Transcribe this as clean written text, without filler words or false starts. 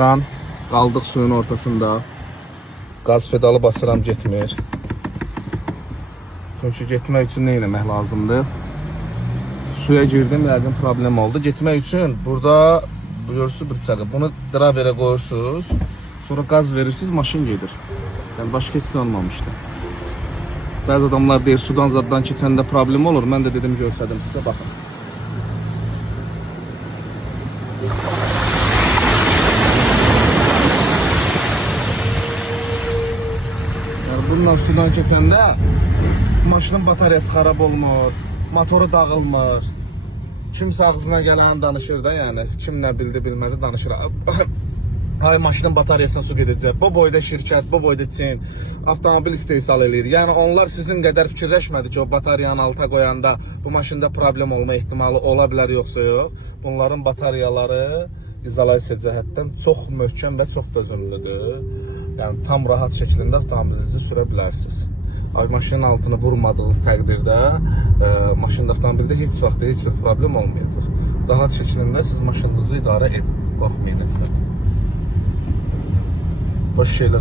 Şu an qaldıq suyun ortasında. Qaz pedalı basıram, getmir. Çünki getmək üçün nə etmək lazımdır? Suya girdim, yəqin problem oldu. Getmək üçün burada görürsünüz bıçağı. Bunu driverə qoyursunuz. Sonra qaz verirsiniz, maşın gedir. Yəni başqa heç olmamışdı. Bəzi adamlar deyir, sudan zaddan keçəndə problem olur. Mən də dedim, göstərdim sizə, baxın. Yəni bununla sudan keçəndə maşının bataryası xarab olmur, motoru dağılmır. Kimsə ağzına gələni danışır da, yəni kim nə bildi bilmədi danışır. Hay maşının bataryasına su gedəcək. Bu boyda şirkət, bu boyda Çin avtomobil istehsal edir. Yəni onlar sizin qədər fikirləşmədi ki, o bataryanı alta qoyanda bu maşında problem olma ehtimalı ola bilər yoxsa yox. Bunların bataryaları izolyasiya cəhətdən çox möhkəm və çox dözümlüdür. Yəni tam rahat şəklində avtomobilinizi sürə bilərsiniz. Maşının altını vurmadığınız təqdirdə maşında, avtomobildə heç vaxt heç bir problem olmayacaq. Rahat şəklində siz maşınınızı idarə edin. Qorxmayın. Boş şeylərə